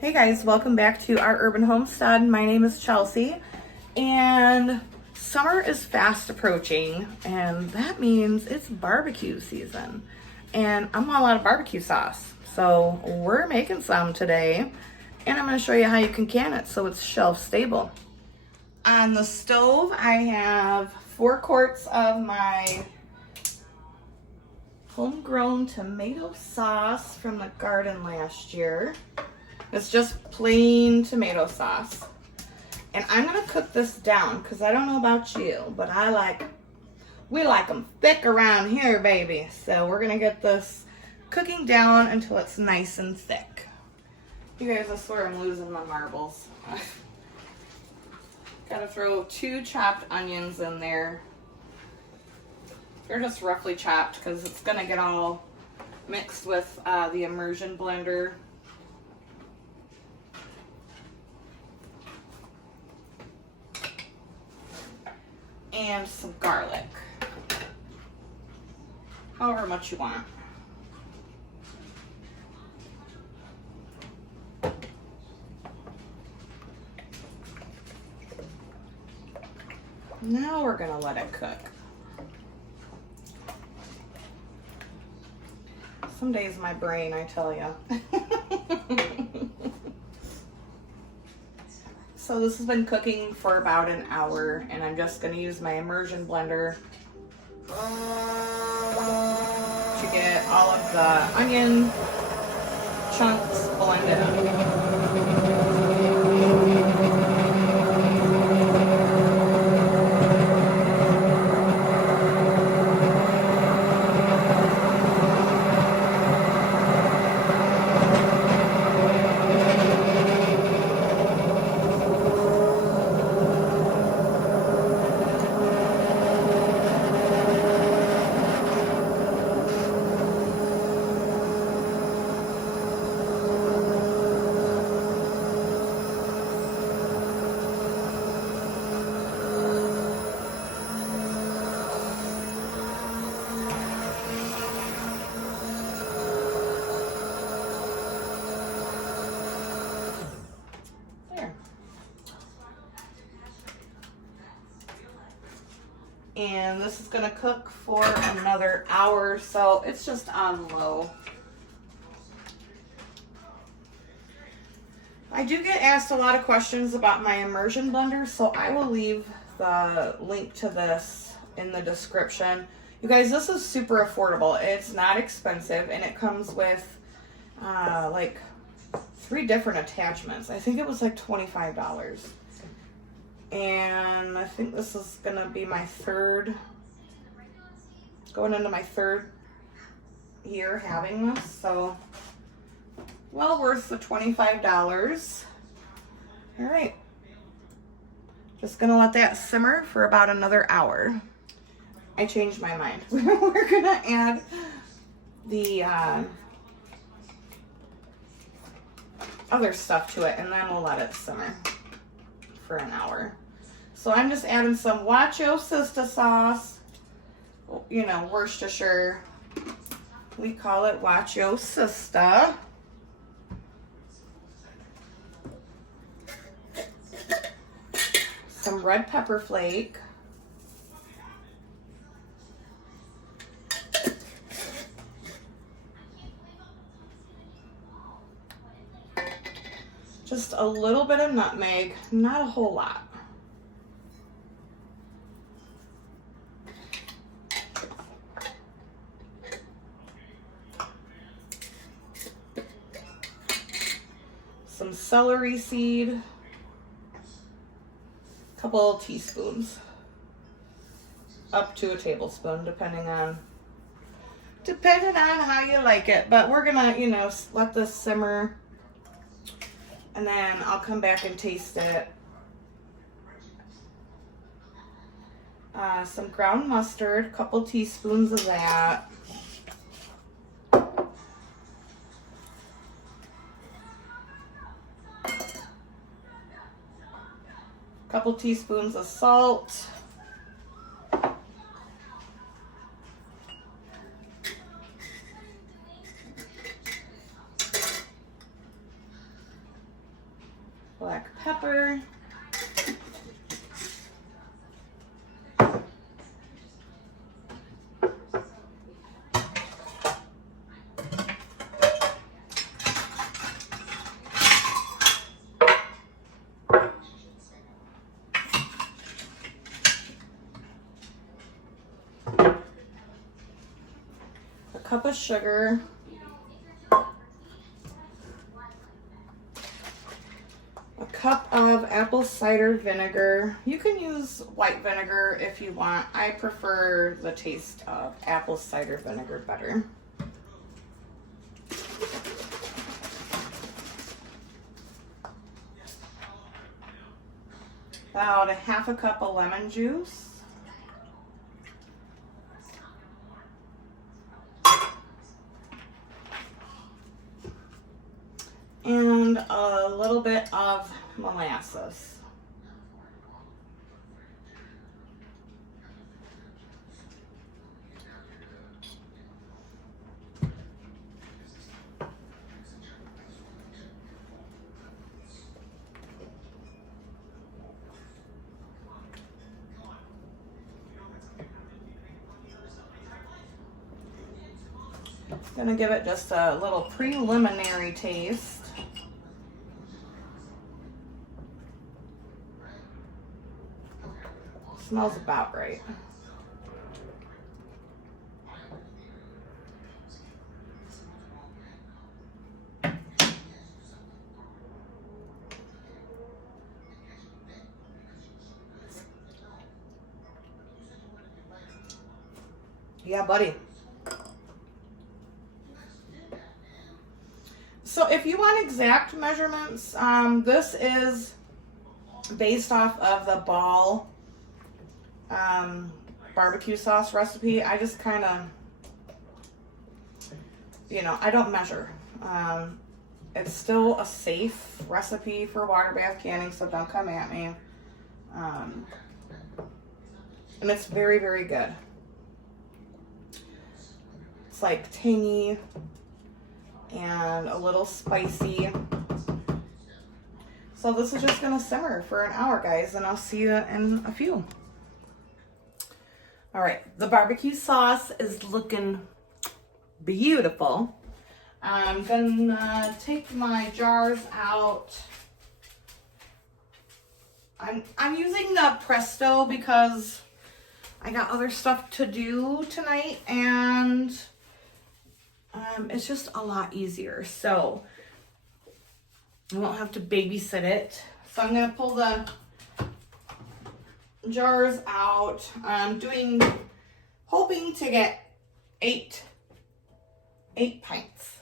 Hey guys, welcome back to our urban homestead. My name is Chelsea, and summer is fast approaching, and that means it's barbecue season. And I'm all out of barbecue sauce, so we're making some today, and I'm going to show you how you can can it so it's shelf stable. On the stove, I have 4 quarts of my homegrown tomato sauce from the garden last year. It's just plain tomato sauce. And I'm gonna cook this down because I don't know about you, but we like them thick around here, baby. So we're gonna get this cooking down until it's nice and thick. You guys, I swear I'm losing my marbles. Gotta throw 2 chopped onions in there. They're just roughly chopped because it's gonna get all mixed with the immersion blender. And some garlic, however much you want. Now we're gonna let it cook. Some days my brain, I tell you. So this has been cooking for about an hour, and I'm just going to use my immersion blender to get all of the onion chunks blended up. And this is gonna cook for another hour, so it's just on low. I do get asked a lot of questions about my immersion blender, so I will leave the link to this in the description. You guys, this is super affordable. It's not expensive, and it comes with like 3 different attachments. I think it was like $25. And I think this is gonna be my going into my 3rd year having this, so well worth the $25. All right, just gonna let that simmer for about another hour. I changed my mind. We're gonna add the other stuff to it, and then we'll let it simmer for an hour. So I'm just adding some SAUCE sauce, you know, Worcestershire. We call it SAUCE. Some red pepper flake. Just a little bit of nutmeg, not a whole lot. Some celery seed, a couple of teaspoons, up to a tablespoon, depending on how you like it. But we're gonna, you know, let this simmer, and then I'll come back and taste it. Some ground mustard, a couple teaspoons of that. Couple teaspoons of salt. black pepper, a cup of sugar, a cup of apple cider vinegar. You can use white vinegar if you want. I prefer the taste of apple cider vinegar better. About a half a cup of lemon juice. And a little bit of molasses. Gonna give it just a little preliminary taste. Smells about right. Yeah, buddy. So if you want exact measurements, this is based off of the Ball barbecue sauce recipe. I just kind of, I don't measure. It's still a safe recipe for water bath canning, so don't come at me. And it's very, very good. It's like tangy and a little spicy. So this is just gonna simmer for an hour, guys, and I'll see you in a few. All right, the barbecue sauce is looking beautiful. I'm gonna take my jars out. I'm using the Presto because I got other stuff to do tonight, and it's just a lot easier. So I won't have to babysit it. So I'm gonna pull the jars out. I'm hoping to get eight pints.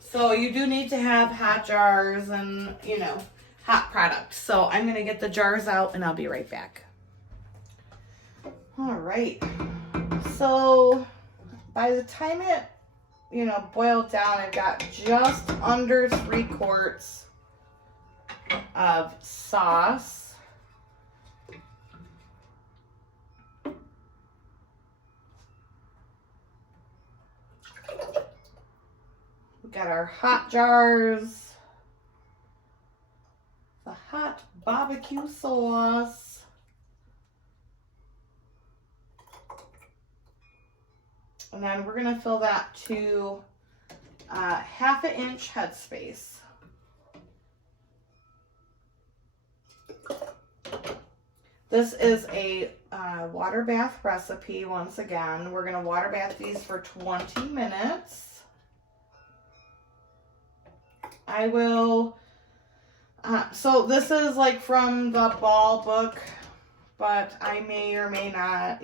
So you do need to have hot jars and, hot products. So I'm going to get the jars out and I'll be right back. All right. So by the time it, boiled down, I've got just under 3 quarts of sauce. We got our hot jars, the hot barbecue sauce, and then we're gonna fill that to 1/2 inch headspace. This is a water bath recipe. Once again, we're gonna water bath these for 20 minutes. I will, so this is like from the Ball book, but I may or may not,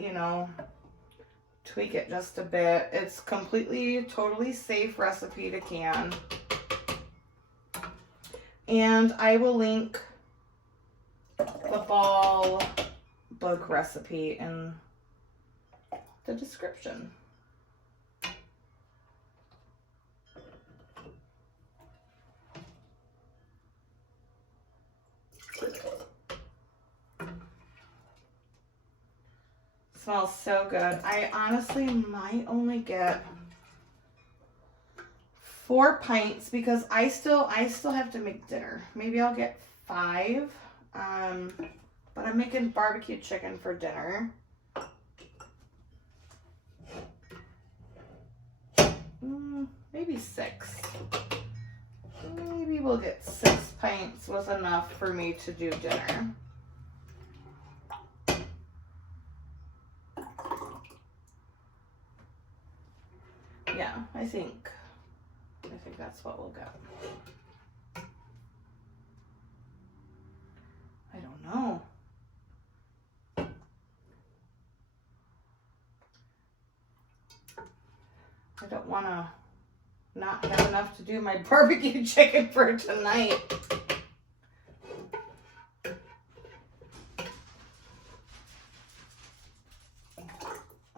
tweak it just a bit. It's completely, totally safe recipe to can. And I will link the Ball book recipe in the description. Smells so good. I honestly might only get 4 pints because I still have to make dinner. Maybe I'll get 5. But I'm making barbecue chicken for dinner. Maybe 6. Maybe we'll get 6 pints was enough for me to do dinner. Yeah, I think that's what we'll go. I don't know. I don't want to not have enough to do my barbecue chicken for tonight.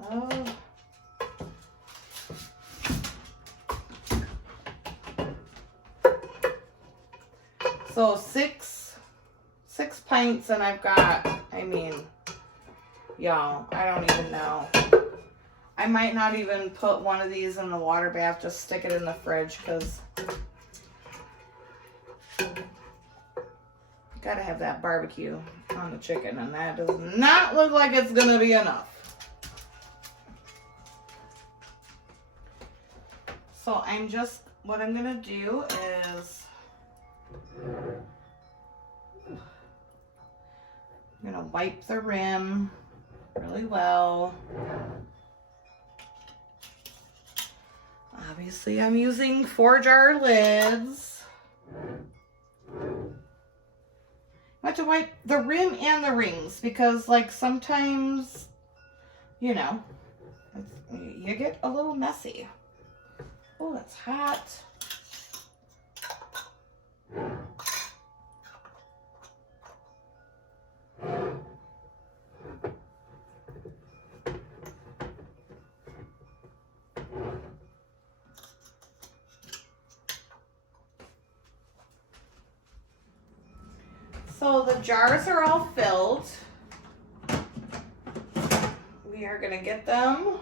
Oh. So 6 pints, and I've got, I mean, y'all, I don't even know. I might not even put one of these in the water bath, just stick it in the fridge, because you gotta have that barbecue on the chicken, and that does not look like it's gonna be enough. So what I'm gonna do is I'm gonna wipe the rim really well. Obviously, I'm using 4-jar lids. I have to wipe the rim and the rings because, like, sometimes, you know, you get a little messy. Oh, that's hot. So the jars are all filled. We are going to get them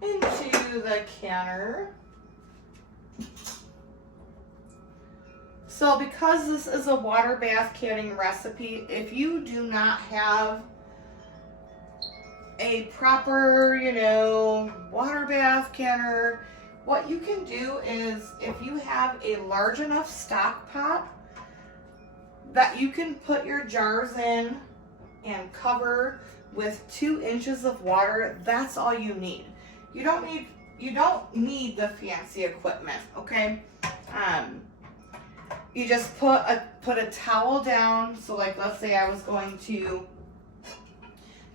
into the canner. So because this is a water bath canning recipe, if you do not have a proper, you know, water bath canner, what you can do is if you have a large enough stock pot that you can put your jars in and cover with 2 inches of water, that's all you need. You don't need the fancy equipment, okay? You just put a towel down. So like, let's say I was going to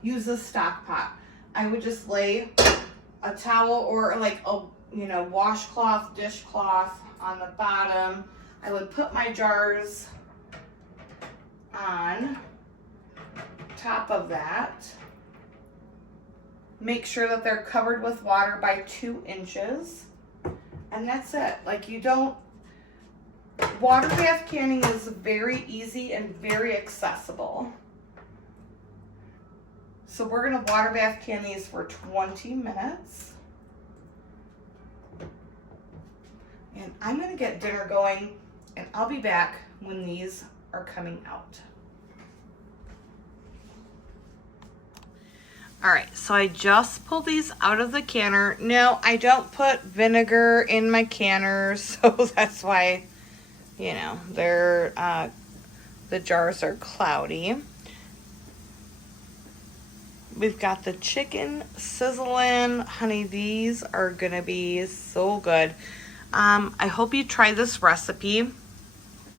use a stock pot. I would just lay a towel or like a, you know, washcloth, dishcloth on the bottom. I would put my jars on top of that. Make sure that they're covered with water by 2 inches. And that's it. Like, you don't, water bath canning is very easy and very accessible. So we're gonna water bath can these for 20 minutes. And I'm gonna get dinner going, and I'll be back when these are coming out. All right, so I just pulled these out of the canner. No, I don't put vinegar in my canners, so that's why, you know, they're the jars are cloudy. We've got the chicken sizzling. Honey, these are gonna be so good. I hope you try this recipe.